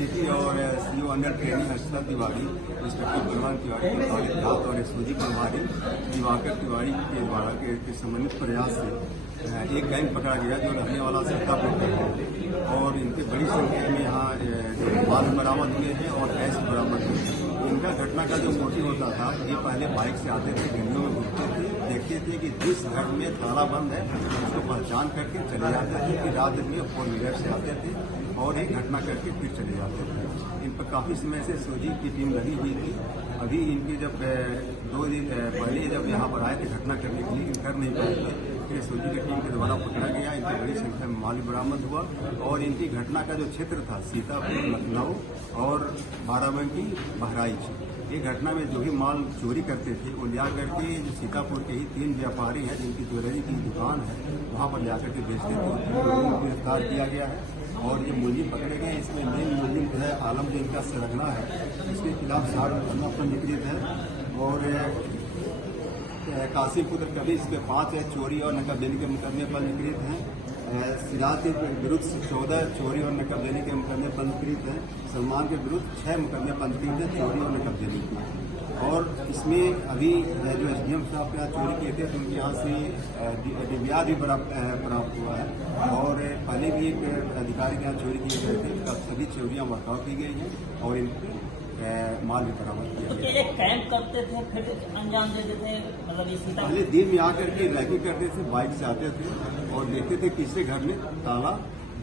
City और CO under training Harshad Tiwari, inspector बलवान तिवारी और एसओजी प्रभारी दिवाकर तिवारी के द्वारा के समन्वित प्रयास से एक गैंग पकड़ा गया जो रहने वाला सीतापुर का है और इनके बड़ी संख्या में यहाँ माल बरामद हुए हैं और कैश बरामद हुए। इनका घटना का जो मोटिव होता था, ये पहले बाइक से आते थे, गलियों में घूमते थे, देखते थे कि जिस घर में ताला बंद है उसको पहचान करके चले जाते थे कि रात में 4 व्हीलर से आते थे और एक घटना करके फिर चले जाते थे। इन पर काफ़ी समय से एसओजी की टीम लगी हुई थी। अभी इनकी जब 2 दिन पहले जब यहाँ पर आए थे घटना करने के लिए, कर नहीं पाए थे, फिर एसओजी की टीम के द्वारा पकड़ा गया। इनकी बड़ी संख्या में माल बरामद हुआ और इनकी घटना का जो क्षेत्र था सीतापुर, लखनऊ और बाराबंकी, बहराइच, ये घटना में जो भी माल चोरी करते थे वो लिया करके जो सीतापुर के ही 3 व्यापारी हैं जिनकी ज्वेलरी की दुकान है वहाँ पर ला करके बेचते थे। लोगों को गिरफ्तार किया गया है और ये मुलजिम पकड़े गए। इसमें मेन मुलजिम जो है आलम जो इनका सरगना है, इसके खिलाफ 60 मुकदमा पंजीकृत है और कासिम पुत्र कभी इसके 5 है चोरी और नकाबदेनी के मुकदमे पंजीकृत हैं। सिराज के विरुद्ध 14 चोरी और नकाबदेनी के मुकदमे पंजीकृत हैं। सलमान के विरुद्ध 6 मुकदमे पंजीकृत हैं चोरी और नकाबदेनी के। और इसमें अभी जो एसडीएम साहब के यहाँ चोरी किए थे तो उनके यहाँ से डिबिया भी प्राप्त हुआ है और पहले भी एक अधिकारी के यहाँ चोरी किए गए थे। तब सभी चोरियाँ वर्कआउट की गई हैं और इन माल भी बरामद किया गया। ये कैंप करते थे फिर अंजाम देते थे, मतलब ये सीता पहले दिन में आकर के रैकिंग करते थे, बाइक से आते थे और देखते थे किसके घर में ताला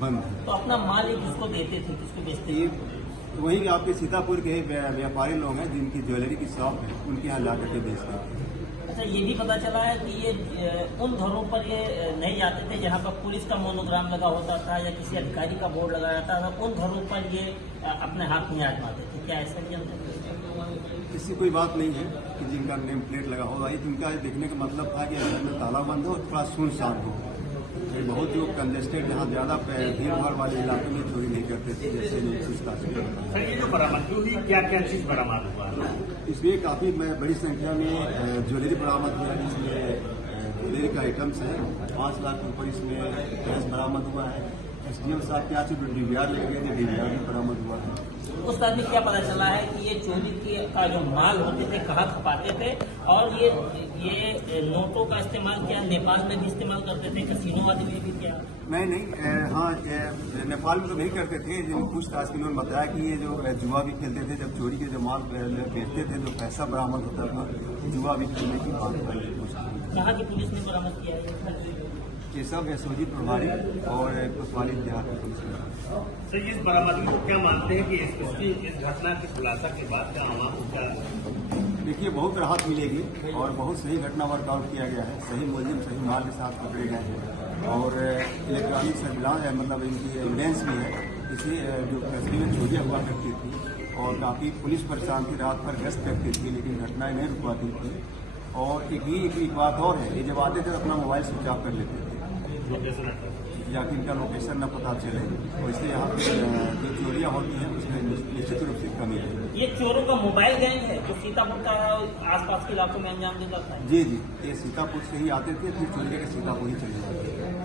बंद है तो अपना माल ये किसको देते थे, किसको बेचते थे? वही आपके सीतापुर के व्यापारी लोग हैं जिनकी ज्वेलरी की शॉप है, उनके यहाँ ला करके बेचते थे। अच्छा, ये भी पता चला है कि ये उन घरों पर ये नहीं जाते थे जहाँ पर पुलिस का मोनोग्राम लगा होता था या किसी अधिकारी का बोर्ड लगा रहता था, उन घरों पर ये अपने हाथ में आजमाते थे। क्या ऐसा नहीं जानते? इससे कोई बात नहीं है कि जिनका नेम प्लेट लगा होगा, ये उनका देखने का मतलब था कि घर में ताला बंद हो, थोड़ा सुनसान हो। बहुत जो कंजेस्टेड जहाँ ज्यादा भीड़ भाड़ वाले इलाके में चोरी नहीं करते थे, जैसे सर ये जो बरामद हुई, क्या क्या चीज बरामद हुआ? इसमें काफी बड़ी संख्या में ज्वेलरी बरामद हुआ है, जिसमें ज्वेलरी का आइटम्स है। 5 लाख के ऊपर इसमें कैश बरामद हुआ है। एसडीएम साहब के यहाँ से डीवीआर ले गए थे, डीवीआर भी बरामद हुआ है। उस तरह में क्या पता चला है कि ये चोरी का जो माल होते थे कहाँ खपाते थे और ये नोटों का इस्तेमाल क्या नेपाल में भी इस्तेमाल करते थे, कसीनो आदि में भी क्या? नहीं, हाँ, नेपाल में तो नहीं करते थे। जिन पूछताछ में उन्होंने बताया कि ये जो जुआ भी खेलते थे, जब चोरी के जो माल बेचते थे जो पैसा बरामद होता था, जुआ भी खेलने की बात है। कहाँ की पुलिस ने बरामद किया है? ये सब एसओजी प्रभारी और कोतवाली देहात की पुलिस ने। सर इस बरामदगी को क्या मानते हैं कि इस घटना के खुलासा के बाद का आवाम को क्या? देखिए, बहुत राहत मिलेगी और बहुत सही घटना वर्कआउट किया गया है। सही मुलजिम सही माल के साथ पकड़े गए हैं और इलेक्ट्रॉनिक सर्विलांस है, मतलब इनकी एविडेंस भी है। इसी जो कस्बे में चोरियाँ हुआ करती थी और काफ़ी पुलिस परेशान थी, रात भर गश्त करती थी लेकिन घटनाएं नहीं रुक पाती थी। और एक बात और है, ये जब आते थे तो अपना मोबाइल स्विच ऑफ कर लेते थे या कि इनका लोकेशन न पता चले, और इसलिए यहाँ पे जो चोरियाँ होती हैं उसमें निश्चित रूप से कमी है। ये चोरों का मोबाइल गैंग है जो सीतापुर का आसपास के इलाकों में अंजाम देता था? जी, ये सीतापुर से ही आते थे, फिर चोरी के सीतापुर ही चले जाते थे।